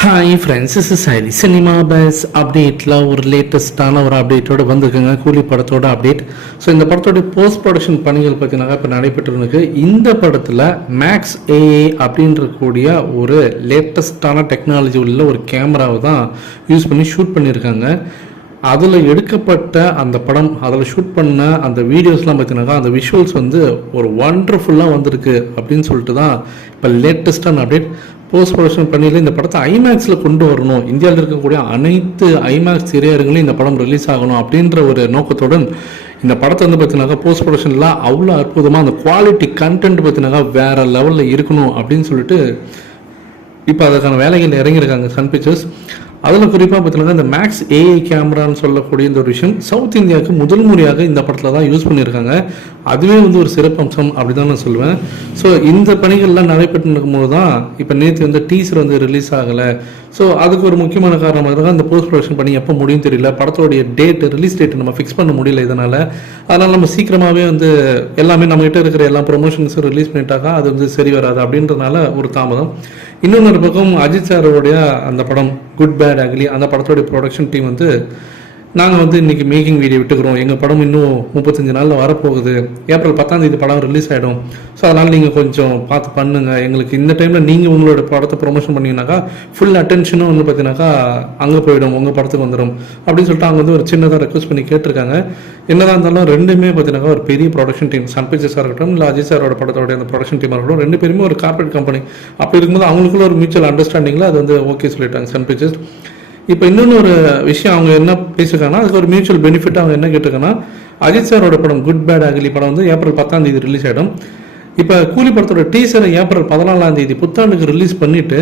Hi friends is சைலி cinema base அப்டேட்டில் ஒரு லேட்டஸ்ட்டான ஒரு அப்டேட்டோடு வந்திருக்குங்க. கூலி படத்தோட அப்டேட் ஸோ இந்த படத்தோட போஸ்ட் ப்ரொடக்ஷன் பணிகள் பார்த்தீங்கன்னா இப்போ நடைபெற்று இருக்கு இந்த படத்தில் மேக்ஸ் ஏஏ அப்படின்ற கூடிய ஒரு லேட்டஸ்ட்டான டெக்னாலஜி உள்ள ஒரு கேமராவை தான் யூஸ் பண்ணி ஷூட் பண்ணியிருக்காங்க அதில் எடுக்கப்பட்ட அந்த படம் அதில் ஷூட் பண்ண அந்த வீடியோஸ்லாம் பார்த்தீங்கன்னாக்கா அந்த விஷுவல்ஸ் வந்து ஒரு ஒண்டர்ஃபுல்லாக வந்திருக்கு அப்படின்னு சொல்லிட்டு தான் இப்போ லேட்டஸ்ட்டான அப்டேட் போஸ்ட் ப்ரொடக்ஷன் பண்ணியில் இந்த படத்தை ஐமேக்ஸில் கொண்டு வரணும். இந்தியாவில் இருக்கக்கூடிய அனைத்து ஐமேக்ஸ் திரையரங்குலையும் இந்த படம் ரிலீஸ் ஆகணும் அப்படின்ற ஒரு நோக்கத்துடன் இந்த படத்தை வந்து பார்த்தீங்கன்னாக்கா போஸ்ட் ப்ரொடக்ஷனில் அவ்வளோ அற்புதமாக அந்த குவாலிட்டி கண்டென்ட் பார்த்தீங்கன்னாக்கா வேறு லெவலில் இருக்கணும் அப்படின்னு சொல்லிட்டு இப்போ அதுக்கான வேலைகள் இறங்கியிருக்காங்க சன் பிக்சர்ஸ் அதில் குறிப்பாக பார்த்தீங்கன்னா இந்த மேக்ஸ் ஏஐ கேமரான்னு சொல்லக்கூடிய இந்த ஒரு விஷயம் சவுத் இந்தியாவுக்கு முதல் முறையாக இந்த படத்தில் தான் யூஸ் பண்ணியிருக்காங்க. அதுவே வந்து ஒரு சிறப்பம்சம் அப்படி தான் நான் சொல்லுவேன். ஸோ இந்த பணிகள்லாம் நடைபெற்று இருக்கும்போது தான் இப்போ நேற்று வந்து டீசர் வந்து ரிலீஸ் ஆகலை. ஸோ அதுக்கு ஒரு முக்கியமான காரணமாக இருந்தால் அந்த போஸ்ட் ப்ரொடக்ஷன் பண்ணி எப்போ முடியும் தெரியல. படத்தோடைய டேட் ரிலீஸ் டேட் நம்ம ஃபிக்ஸ் பண்ண முடியல இதனால். அதனால் நம்ம சீக்கிரமாகவே வந்து எல்லாமே நம்மகிட்ட இருக்கிற எல்லா ப்ரொமோஷன்ஸும் ரிலீஸ் பண்ணிட்டாக்கா அது வந்து சரி வராது அப்படின்றதுனால ஒரு தாமதம். இன்னொன்று பக்கம் அஜித் சாரோடைய அந்த படம் குட் பேட் அக்லி அந்த படத்தோடைய ப்ரொடக்ஷன் டீம் வந்து நாங்கள் வந்து இன்றைக்கி மேக்கிங் வீடியோ விட்டுக்கிறோம். எங்கள் படம் இன்னும் முப்பத்தஞ்சு நாளில் வரப்போகுது. ஏப்ரல் பத்தாம் தேதி படம் ரிலீஸ் ஆகிடும் ஸோ அதனால் நீங்கள் கொஞ்சம் பார்த்து பண்ணுங்கள் எங்களுக்கு இந்த டைமில் நீங்கள் உங்களோட படத்தை ப்ரொமோஷன் பண்ணிங்கனாக்கா ஃபுல் அட்டென்ஷனும் வந்து பார்த்தீங்கன்னாக்கா அங்கே போயிடும். உங்கள் படத்துக்கு வந்துடும் அப்படின்னு சொல்லிட்டு அவங்க வந்து ஒரு சின்னதாக ரெக்வஸ்ட் பண்ணி கேட்டிருக்காங்க. என்னதான் இருந்தாலும் ரெண்டுமே பார்த்தீங்கன்னாக்கா ஒரு பெரிய ப்ரொடக்ஷன் டீம் சன் பிக்சர்ஸாக இருக்கட்டும் இல்லை அஜித் சாரோட படத்தோட அந்த ப்ரொடக்ஷன் டீமாக இருக்கட்டும் ரெண்டு பேருமே ஒரு கார்பரேட் கம்பெனி அப்படி இருக்கும்போது அவங்களுக்குள்ள ஒரு மியூச்சுவல் அண்டர்ஸ்டாண்டிங்கில் அது வந்து ஓகே சொல்லிட்டாங்க சன் பிக்சர்ஸ் இப்போ இன்னொன்று ஒரு விஷயம் அவங்க என்ன பேசியிருக்காங்கன்னா அதுக்கு ஒரு மியூச்சுவல் பெனிஃபிட் அவங்க என்ன கேட்டிருக்காங்கன்னா அஜித் சாரோட படம் குட் பேட் அகலி படம் வந்து ஏப்ரல் பத்தாம் தேதி ரிலீஸ் ஆகிடும் இப்போ கூலி படத்தோட டீசரை ஏப்ரல் பதினாலாம் தேதி புத்தாண்டுக்கு ரிலீஸ் பண்ணிட்டு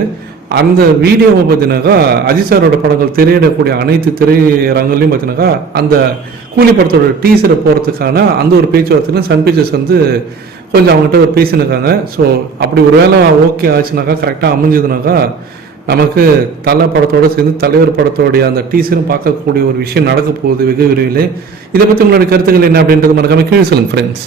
அந்த வீடியோவை பார்த்தீங்கன்னாக்கா அஜித் சாரோட படங்கள் திரையிடக்கூடிய அனைத்து திரையரங்குலையும் பார்த்தீங்கன்னாக்கா அந்த கூலி படத்தோட டீசரை போகிறதுக்கான அந்த ஒரு பேச்சுவார்த்தையில சன் பிக்சர்ஸ் வந்து கொஞ்சம் அவங்ககிட்ட பேசினிருக்காங்க ஸோ அப்படி ஒரு வேளை ஓகே ஆச்சுனாக்கா கரெக்டாக அமைஞ்சதுனாக்கா நமக்கு தலை படத்தோட சேர்ந்து தலைவர் படத்தோடைய அந்த டீசரும் பார்க்கக்கூடிய ஒரு விஷயம் நடக்க போகுது வெகு விரைவில். இதை பற்றி உங்களுடைய கருத்துக்கள் என்ன அப்படின்றது மறக்காமல் கீழே சொல்லுங்கள் ஃப்ரெண்ட்ஸ்